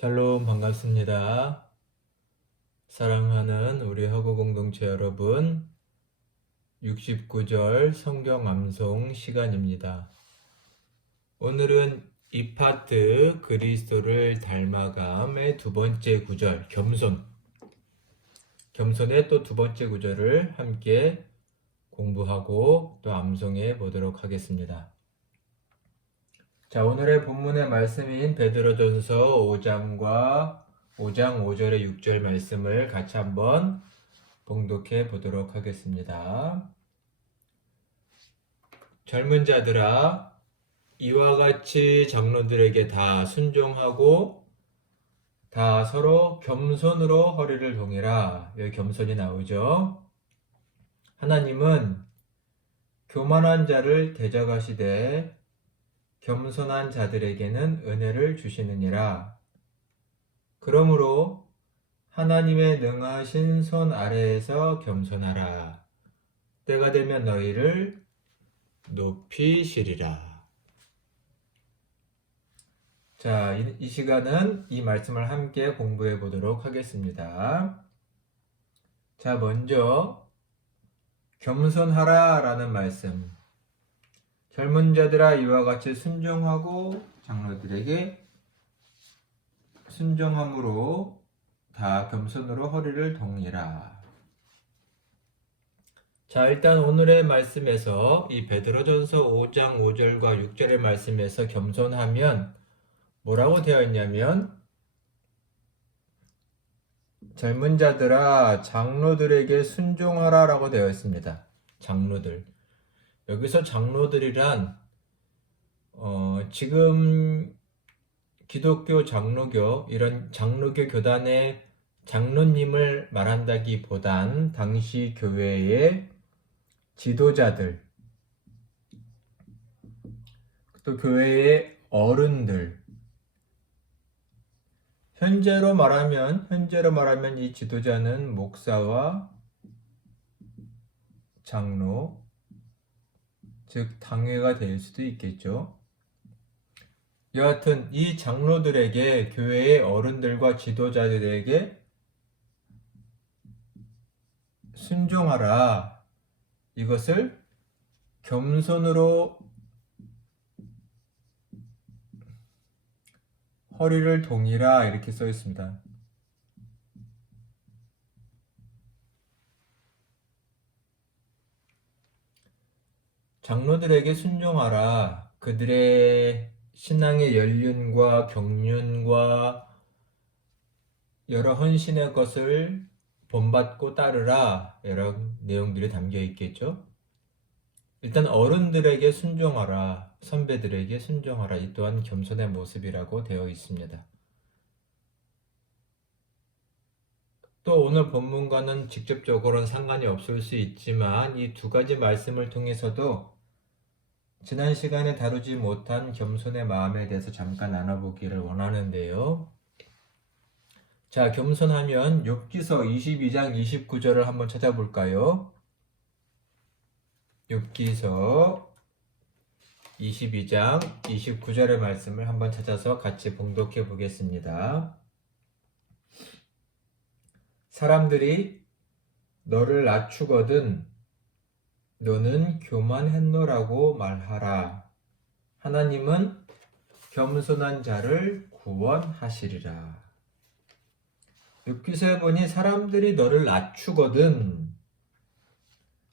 샬롬 반갑습니다. 사랑하는 우리 화고 공동체 여러분, 69절 성경 암송 시간입니다. 오늘은 이 파트 그리스도를 닮아감의 두 번째 구절 겸손의 또 두 번째 구절을 함께 공부하고 또 암송해 보도록 하겠습니다. 자, 오늘의 본문의 말씀인 베드로전서 5장 5절의 6절 말씀을 같이 한번 봉독해 보도록 하겠습니다. 젊은 자들아, 이와 같이 장로들에게 다 순종하고 다 서로 겸손으로 허리를 동이라. 여기 겸손이 나오죠. 하나님은 교만한 자를 대적하시되 겸손한 자들에게는 은혜를 주시느니라. 그러므로 하나님의 능하신 손 아래에서 겸손하라. 때가 되면 너희를 높이시리라. 자, 이 시간은 이 말씀을 함께 공부해 보도록 하겠습니다. 자, 먼저 겸손하라 라는 말씀. 젊은 자들아 이와 같이 순종하고 장로들에게 순종함으로 다 겸손으로 허리를 동이라. 자, 일단 오늘의 말씀에서 이 베드로전서 5장 5절과 6절의 말씀에서 겸손하면 뭐라고 되어 있냐면 젊은 자들아 장로들에게 순종하라 라고 되어 있습니다. 장로들. 여기서 장로들이란 지금 기독교 장로교 이런 장로교 교단의 장로님을 말한다기보단 당시 교회의 지도자들 또 교회의 어른들 현재로 말하면 이 지도자는 목사와 장로 즉 당회가 될 수도 있겠죠. 여하튼 이 장로들에게 교회의 어른들과 지도자들에게 순종하라. 이것을 겸손으로 허리를 동이라 이렇게 써 있습니다. 장로들에게 순종하라. 그들의 신앙의 연륜과 경륜과 여러 헌신의 것을 본받고 따르라. 여러 내용들이 담겨 있겠죠. 일단 어른들에게 순종하라. 선배들에게 순종하라. 이 또한 겸손의 모습이라고 되어 있습니다. 또 오늘 본문과는 직접적으로는 상관이 없을 수 있지만 이 두 가지 말씀을 통해서도 지난 시간에 다루지 못한 겸손의 마음에 대해서 잠깐 나눠보기를 원하는데요. 자, 겸손하면 욥기서 22장 29절을 한번 찾아볼까요? 욥기서 22장 29절의 말씀을 한번 찾아서 같이 봉독해 보겠습니다. 사람들이 너를 낮추거든 너는 교만했노라고 말하라. 하나님은 겸손한 자를 구원하시리라. 욥기서에 보니 사람들이 너를 낮추거든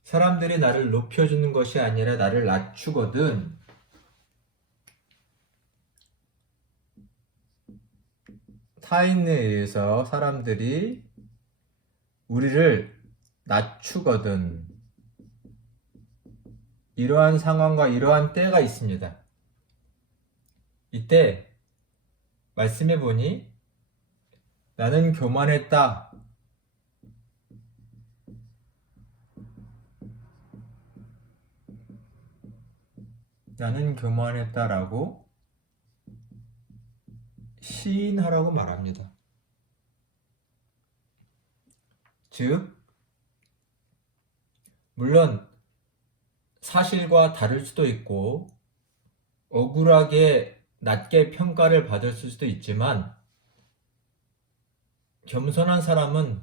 사람들이 나를 높여주는 것이 아니라 나를 낮추거든 타인에 의해서 사람들이 우리를 낮추거든 이러한 상황과 이러한 때가 있습니다. 이때 말씀해 보니 나는 교만했다. 나는 교만했다라고 시인하라고 말합니다. 즉, 물론 사실과 다를 수도 있고 억울하게 낮게 평가를 받을 수도 있지만 겸손한 사람은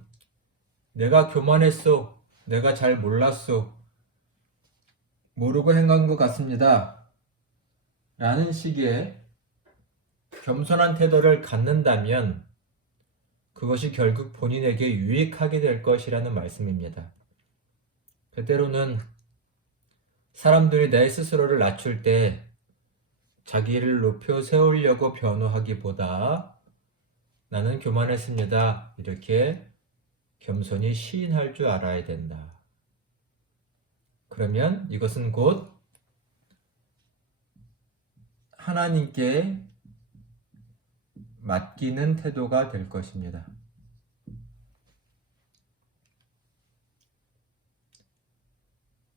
내가 교만했소, 내가 잘 몰랐소, 모르고 행한 것 같습니다 라는 식의 겸손한 태도를 갖는다면 그것이 결국 본인에게 유익하게 될 것이라는 말씀입니다. 때로는 사람들이 내 스스로를 낮출 때 자기를 높여 세우려고 변호하기보다 나는 교만했습니다. 이렇게 겸손히 시인할 줄 알아야 된다. 그러면 이것은 곧 하나님께 맡기는 태도가 될 것입니다.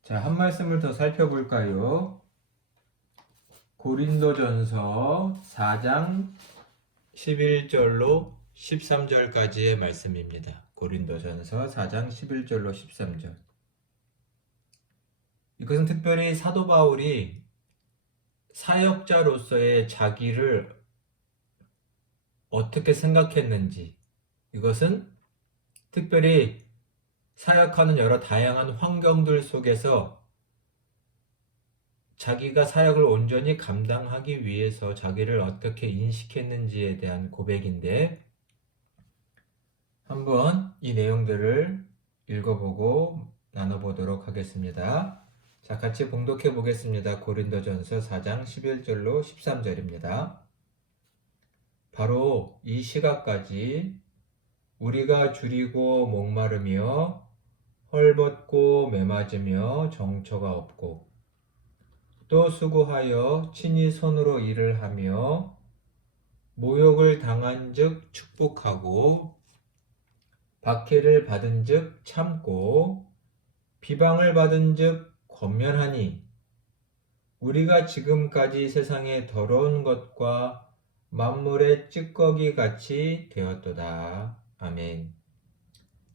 자, 한 말씀을 더 살펴볼까요? 고린도전서 4장 11절로 13절까지의 말씀입니다. 고린도전서 4장 11절로 13절. 이것은 특별히 사도 바울이 사역자로서의 자기를 어떻게 생각했는지, 이것은 특별히 사역하는 여러 다양한 환경들 속에서 자기가 사역을 온전히 감당하기 위해서 자기를 어떻게 인식했는지에 대한 고백인데, 한번 이 내용들을 읽어보고 나눠보도록 하겠습니다. 자, 같이 봉독해 보겠습니다. 고린도전서 4장 11절로 13절입니다. 바로 이 시각까지 우리가 줄이고 목마르며 헐벗고 매맞으며 정처가 없고 또 수고하여 친히 손으로 일을 하며 모욕을 당한즉 축복하고 박해를 받은즉 참고 비방을 받은즉 권면하니 우리가 지금까지 세상의 더러운 것과 만물의 찌꺼기 같이 되었도다. 아멘.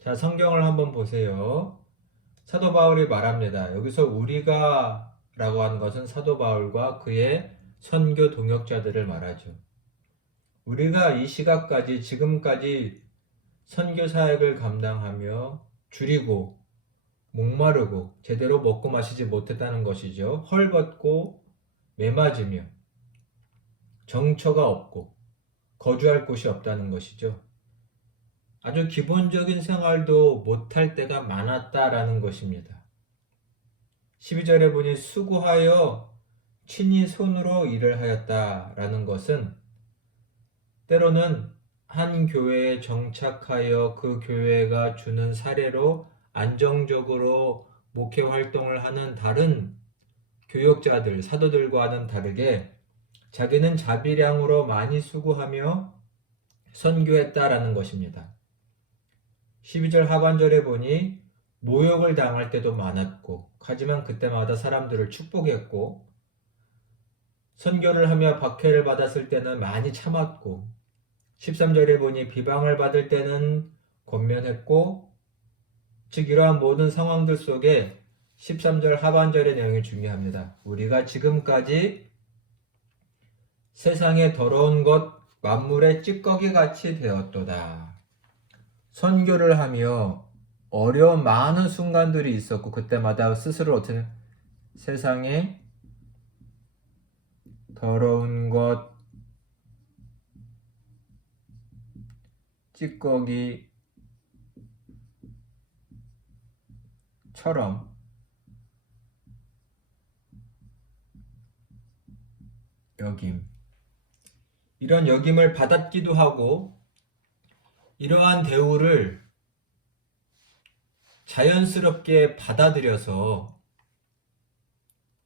자, 성경을 한번 보세요. 사도 바울이 말합니다. 여기서 우리가 라고 하는 것은 사도 바울과 그의 선교 동역자들을 말하죠. 우리가 이 시각까지 지금까지 선교 사역을 감당하며 줄이고 목마르고 제대로 먹고 마시지 못했다는 것이죠. 헐벗고 매맞으며 정처가 없고 거주할 곳이 없다는 것이죠. 아주 기본적인 생활도 못할 때가 많았다라는 것입니다. 12절에 보니 수고하여 친히 손으로 일을 하였다라는 것은 때로는 한 교회에 정착하여 그 교회가 주는 사례로 안정적으로 목회 활동을 하는 다른 교역자들, 사도들과는 다르게 자기는 자비량으로 많이 수고하며 선교했다라는 것입니다. 12절 하반절에 보니 모욕을 당할 때도 많았고 하지만 그때마다 사람들을 축복했고 선교를 하며 박해를 받았을 때는 많이 참았고 13절에 보니 비방을 받을 때는 권면했고 즉 이러한 모든 상황들 속에 13절 하반절의 내용이 중요합니다. 우리가 지금까지 세상의 더러운 것 만물의 찌꺼기 같이 되었도다. 선교를 하며 어려운 많은 순간들이 있었고 그때마다 스스로 어떻게 세상에 더러운 것 찌꺼기처럼 여김, 이런 여김을 받았기도 하고 이러한 대우를 자연스럽게 받아들여서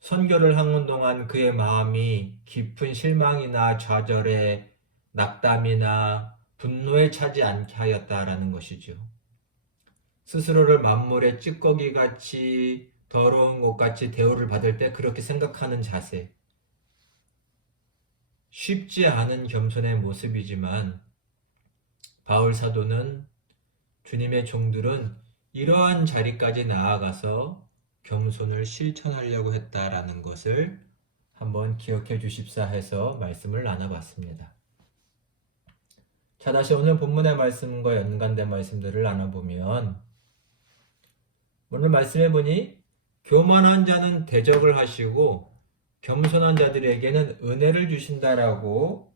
선교를 하는 동안 그의 마음이 깊은 실망이나 좌절에 낙담이나 분노에 차지 않게 하였다라는 것이죠. 스스로를 만물의 찌꺼기같이 더러운 것같이 대우를 받을 때 그렇게 생각하는 자세, 쉽지 않은 겸손의 모습이지만 바울 사도는 주님의 종들은 이러한 자리까지 나아가서 겸손을 실천하려고 했다라는 것을 한번 기억해 주십사 해서 말씀을 나눠봤습니다. 자, 다시 오늘 본문의 말씀과 연관된 말씀들을 나눠보면 오늘 말씀해 보니 교만한 자는 대적을 하시고 겸손한 자들에게는 은혜를 주신다라고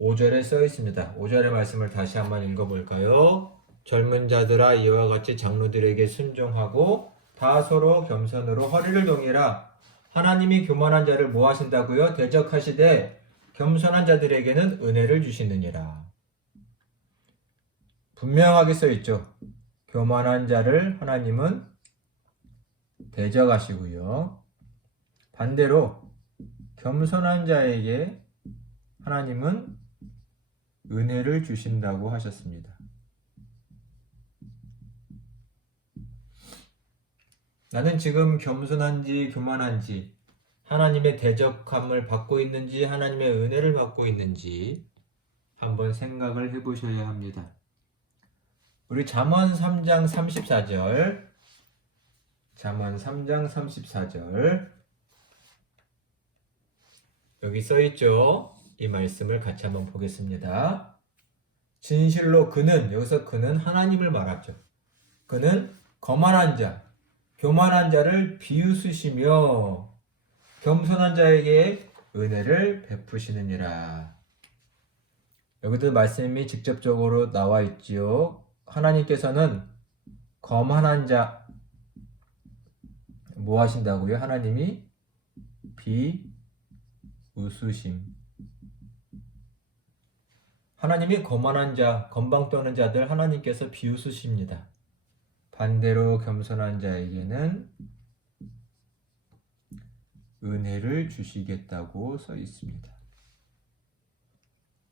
5절에 써 있습니다. 5절의 말씀을 다시 한번 읽어볼까요? 젊은 자들아 이와 같이 장로들에게 순종하고 다 서로 겸손으로 허리를 동이라. 하나님이 교만한 자를 뭐 하신다고요? 대적하시되 겸손한 자들에게는 은혜를 주시느니라. 분명하게 써 있죠. 교만한 자를 하나님은 대적하시고요. 반대로 겸손한 자에게 하나님은 은혜를 주신다고 하셨습니다. 나는 지금 겸손한지 교만한지, 하나님의 대적함을 받고 있는지 하나님의 은혜를 받고 있는지 한번 생각을 해보셔야 합니다. 우리 잠언 3장 34절, 잠언 3장 34절 여기 써있죠. 이 말씀을 같이 한번 보겠습니다. 진실로 그는, 여기서 그는 하나님을 말하죠. 그는 거만한 자, 교만한 자를 비웃으시며 겸손한 자에게 은혜를 베푸시느니라. 여기도 말씀이 직접적으로 나와 있지요. 하나님께서는 거만한 자 뭐 하신다고요? 하나님이 비웃으심. 하나님이 거만한 자, 건방 떠는 자들 하나님께서 비웃으십니다. 반대로 겸손한 자에게는 은혜를 주시겠다고 써 있습니다.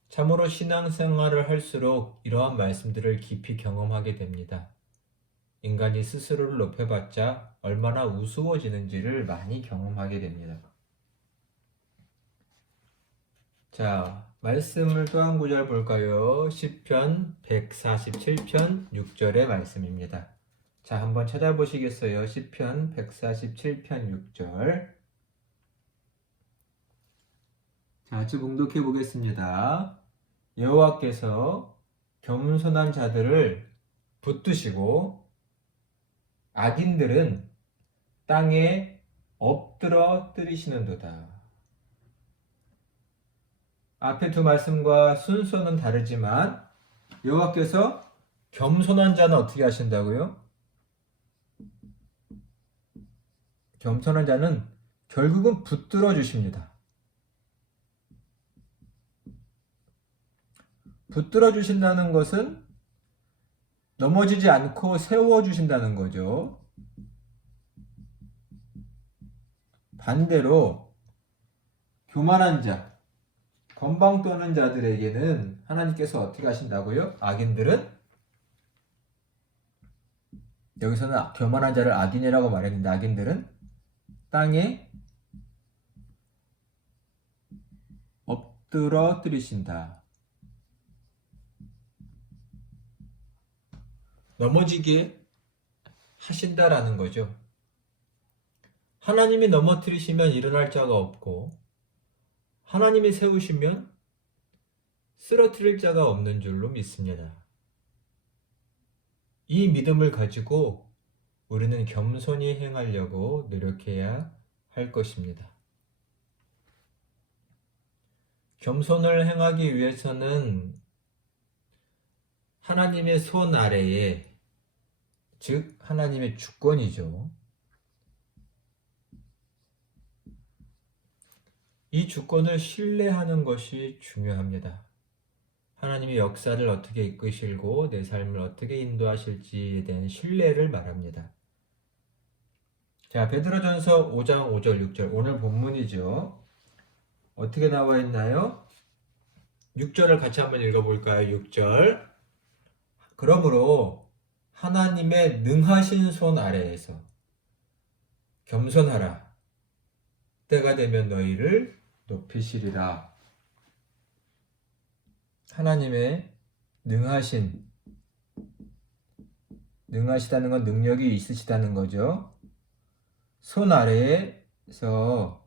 참으로 신앙생활을 할수록 이러한 말씀들을 깊이 경험하게 됩니다. 인간이 스스로를 높여봤자 얼마나 우스워지는지를 많이 경험하게 됩니다. 자, 말씀을 또 한 구절 볼까요? 시편 147편 6절의 말씀입니다. 자, 한번 찾아보시겠어요? 시편 147편 6절. 자, 같이 봉독해 보겠습니다. 여호와께서 겸손한 자들을 붙드시고 악인들은 땅에 엎드러 뜨리시는도다. 앞에 두 말씀과 순서는 다르지만 여호와께서 겸손한 자는 어떻게 하신다고요? 겸손한 자는 결국은 붙들어 주십니다. 붙들어 주신다는 것은 넘어지지 않고 세워 주신다는 거죠. 반대로 교만한 자, 건방 떠는 자들에게는 하나님께서 어떻게 하신다고요? 악인들은, 여기서는 교만한 자를 악인이라고 말했는데 악인들은 땅에 엎드러 뜨리신다. 넘어지게 하신다라는 거죠. 하나님이 넘어뜨리시면 일어날 자가 없고 하나님이 세우시면 쓰러뜨릴 자가 없는 줄로 믿습니다. 이 믿음을 가지고 우리는 겸손히 행하려고 노력해야 할 것입니다. 겸손을 행하기 위해서는 하나님의 손 아래에, 즉 하나님의 주권이죠. 이 주권을 신뢰하는 것이 중요합니다. 하나님이 역사를 어떻게 이끄시고 내 삶을 어떻게 인도하실지에 대한 신뢰를 말합니다. 자, 베드로전서 5장 5절 6절 오늘 본문이죠. 어떻게 나와 있나요? 6절을 같이 한번 읽어볼까요? 6절. 그러므로 하나님의 능하신 손 아래에서 겸손하라. 때가 되면 너희를 높이시리라. 하나님의 능하시다는 건 능력이 있으시다는 거죠. 손 아래에서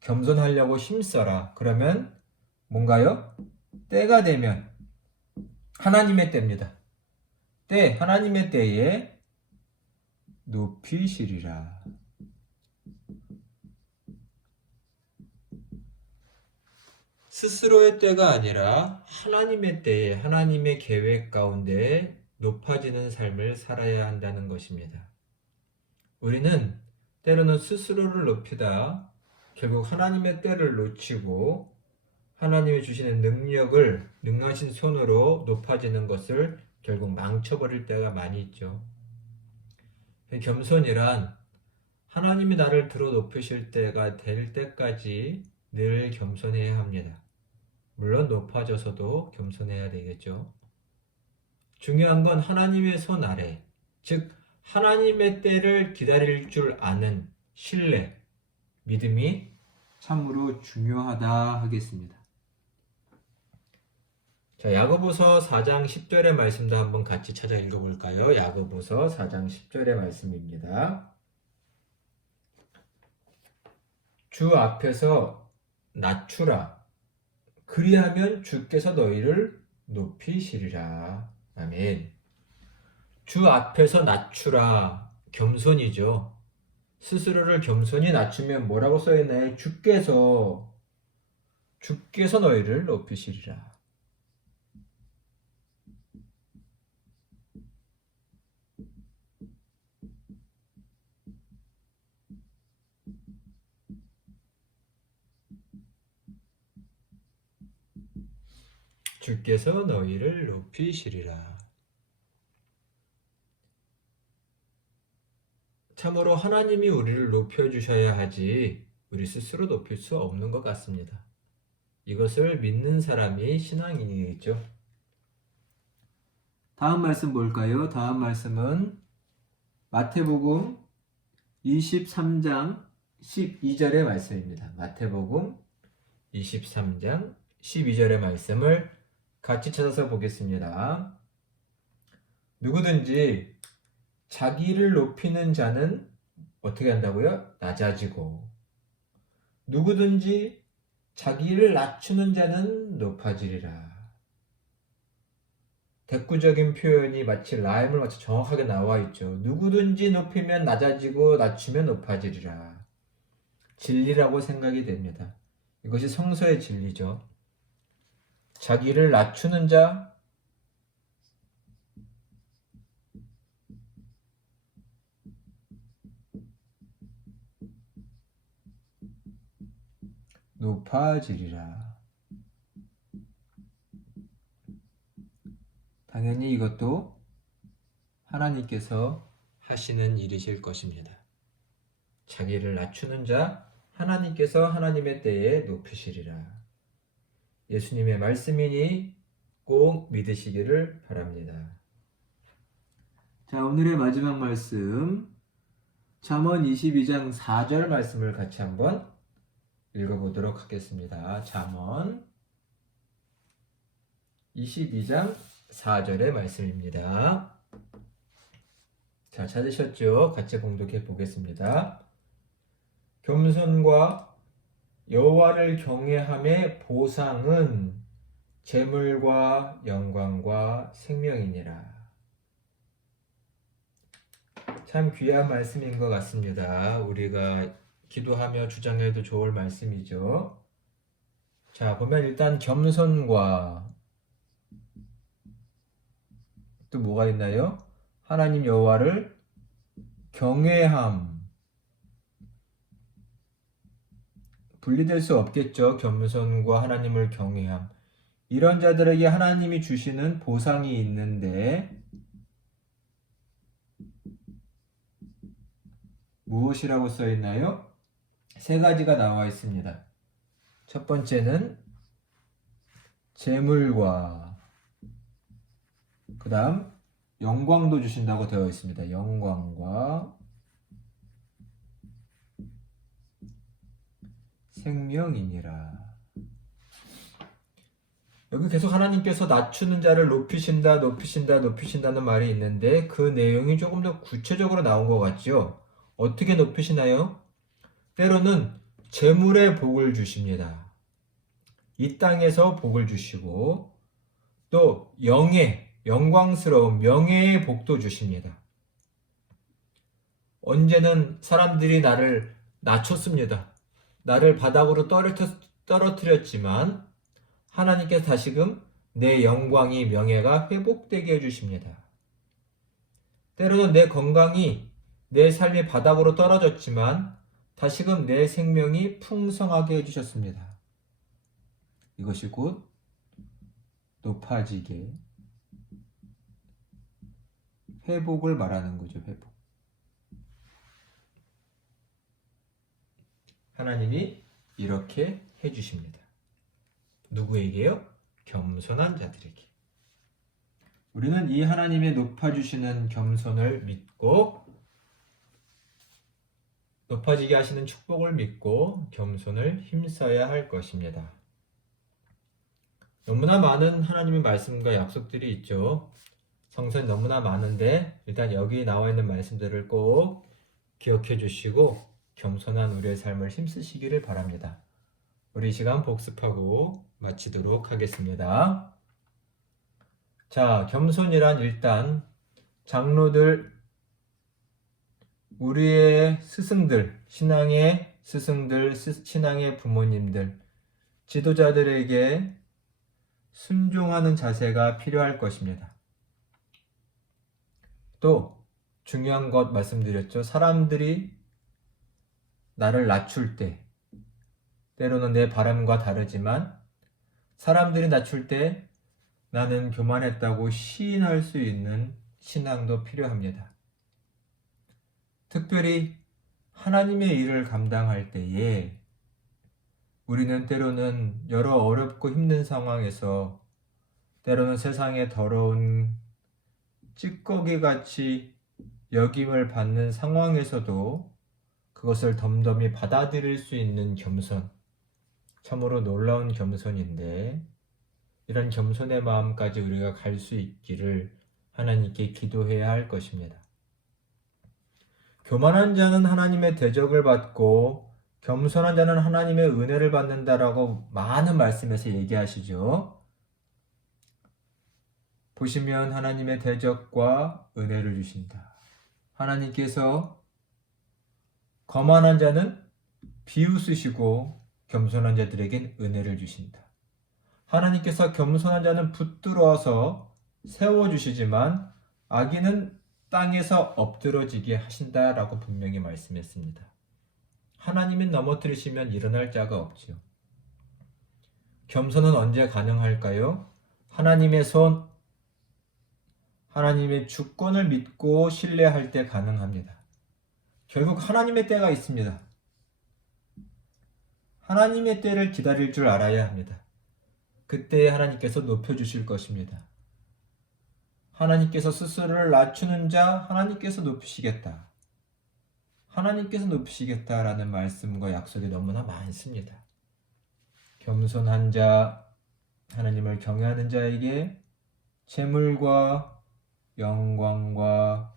겸손하려고 힘써라. 그러면 뭔가요? 때가 되면 하나님의 때입니다. 하나님의 때에 높이시리라. 스스로의 때가 아니라 하나님의 때에 하나님의 계획 가운데 높아지는 삶을 살아야 한다는 것입니다. 우리는 때로는 스스로를 높이다 결국 하나님의 때를 놓치고 하나님이 주시는 능력을 능하신 손으로 높아지는 것을 결국 망쳐버릴 때가 많이 있죠. 겸손이란 하나님이 나를 들어 높이실 때가 될 때까지 늘 겸손해야 합니다. 물론 높아져서도 겸손해야 되겠죠. 중요한 건 하나님의 손 아래, 즉 하나님의 때를 기다릴 줄 아는 신뢰, 믿음이 참으로 중요하다 하겠습니다. 자, 야고보서 4장 10절의 말씀도 한번 같이 찾아 읽어볼까요? 야고보서 4장 10절의 말씀입니다. 주 앞에서 낮추라. 그리하면 주께서 너희를 높이시리라. 아멘. 주 앞에서 낮추라. 겸손이죠. 스스로를 겸손히 낮추면 뭐라고 써있나요? 주께서 너희를 높이시리라. 주께서 너희를 높이시리라. 참으로 하나님이 우리를 높여주셔야 하지 우리 스스로 높일 수 없는 것 같습니다. 이것을 믿는 사람이 신앙인이겠죠. 다음 말씀 볼까요? 다음 말씀은 마태복음 23장 12절의 말씀입니다. 마태복음 23장 12절의 말씀을 같이 찾아서 보겠습니다. 누구든지 자기를 높이는 자는 어떻게 한다고요? 낮아지고, 누구든지 자기를 낮추는 자는 높아지리라. 대꾸적인 표현이 마치 라임을 마치 정확하게 나와 있죠. 누구든지 높이면 낮아지고 낮추면 높아지리라. 진리라고 생각이 됩니다. 이것이 성서의 진리죠. 자기를 낮추는 자, 높아지리라. 당연히 이것도 하나님께서 하시는 일이실 것입니다. 자기를 낮추는 자, 하나님께서 하나님의 때에 높이시리라. 예수님의 말씀이니 꼭 믿으시기를 바랍니다. 자, 오늘의 마지막 말씀, 잠언 22장 4절 말씀을 같이 한번 읽어보도록 하겠습니다. 잠언 22장 4절의 말씀입니다. 자, 찾으셨죠? 같이 봉독해 보겠습니다. 겸손과 여호와를 경외함의 보상은 재물과 영광과 생명이니라. 참 귀한 말씀인 것 같습니다. 우리가 기도하며 주장해도 좋을 말씀이죠. 자, 보면 일단 겸손과 또 뭐가 있나요? 하나님 여호와를 경외함. 분리될 수 없겠죠. 겸손과 하나님을 경외함. 이런 자들에게 하나님이 주시는 보상이 있는데 무엇이라고 써 있나요? 세 가지가 나와 있습니다. 첫 번째는 재물과 그 다음 영광도 주신다고 되어 있습니다. 영광과 생명이니라. 여기 계속 하나님께서 낮추는 자를 높이신다는 말이 있는데 그 내용이 조금 더 구체적으로 나온 것 같죠? 어떻게 높이시나요? 때로는 재물의 복을 주십니다. 이 땅에서 복을 주시고 또 영광스러운 명예의 복도 주십니다. 언제는 사람들이 나를 낮췄습니다. 나를 바닥으로 떨어뜨렸지만 하나님께서 다시금 내 영광이 명예가 회복되게 해주십니다. 때로는 내 건강이 내 삶이 바닥으로 떨어졌지만 다시금 내 생명이 풍성하게 해주셨습니다. 이것이 곧 높아지게 회복을 말하는 거죠. 회복. 하나님이 이렇게 해주십니다. 누구에게요? 겸손한 자들에게. 우리는 이 하나님의 높아주시는 겸손을 믿고 높아지게 하시는 축복을 믿고 겸손을 힘써야 할 것입니다. 너무나 많은 하나님의 말씀과 약속들이 있죠. 성서는 너무나 많은데 일단 여기 나와 있는 말씀들을 꼭 기억해 주시고 겸손한 우리의 삶을 힘쓰시기를 바랍니다. 우리 시간 복습하고 마치도록 하겠습니다. 자, 겸손이란 일단 장로들, 우리의 스승들, 신앙의 스승들, 신앙의 부모님들, 지도자들에게 순종하는 자세가 필요할 것입니다. 또 중요한 것 말씀드렸죠. 사람들이 나를 낮출 때, 때로는 내 바람과 다르지만 사람들이 낮출 때 나는 교만했다고 시인할 수 있는 신앙도 필요합니다. 특별히 하나님의 일을 감당할 때에 우리는 때로는 여러 어렵고 힘든 상황에서 때로는 세상의 더러운 찌꺼기같이 여김을 받는 상황에서도 그것을 덤덤히 받아들일 수 있는 겸손, 참으로 놀라운 겸손인데 이런 겸손의 마음까지 우리가 갈 수 있기를 하나님께 기도해야 할 것입니다. 교만한 자는 하나님의 대적을 받고 겸손한 자는 하나님의 은혜를 받는다라고 많은 말씀에서 얘기하시죠. 보시면 하나님의 대적과 은혜를 주신다. 하나님께서 거만한 자는 비웃으시고 겸손한 자들에겐 은혜를 주신다. 하나님께서 겸손한 자는 붙들어서 세워주시지만 악인은 땅에서 엎드러지게 하신다라고 분명히 말씀했습니다. 하나님이 넘어뜨리시면 일어날 자가 없지요. 겸손은 언제 가능할까요? 하나님의 손, 하나님의 주권을 믿고 신뢰할 때 가능합니다. 결국 하나님의 때가 있습니다. 하나님의 때를 기다릴 줄 알아야 합니다. 그때 하나님께서 높여주실 것입니다. 하나님께서 스스로를 낮추는 자 하나님께서 높이시겠다. 하나님께서 높이시겠다라는 말씀과 약속이 너무나 많습니다. 겸손한 자, 하나님을 경외하는 자에게 재물과 영광과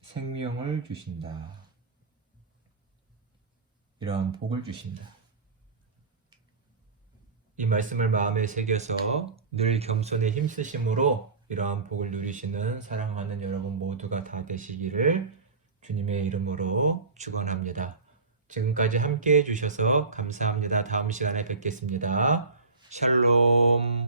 생명을 주신다. 이러한 복을 주신다. 이 말씀을 마음에 새겨서 늘 겸손에 힘쓰심으로 이러한 복을 누리시는 사랑하는 여러분 모두가 다 되시기를 주님의 이름으로 축원합니다. 지금까지 함께 해주셔서 감사합니다. 다음 시간에 뵙겠습니다. 샬롬.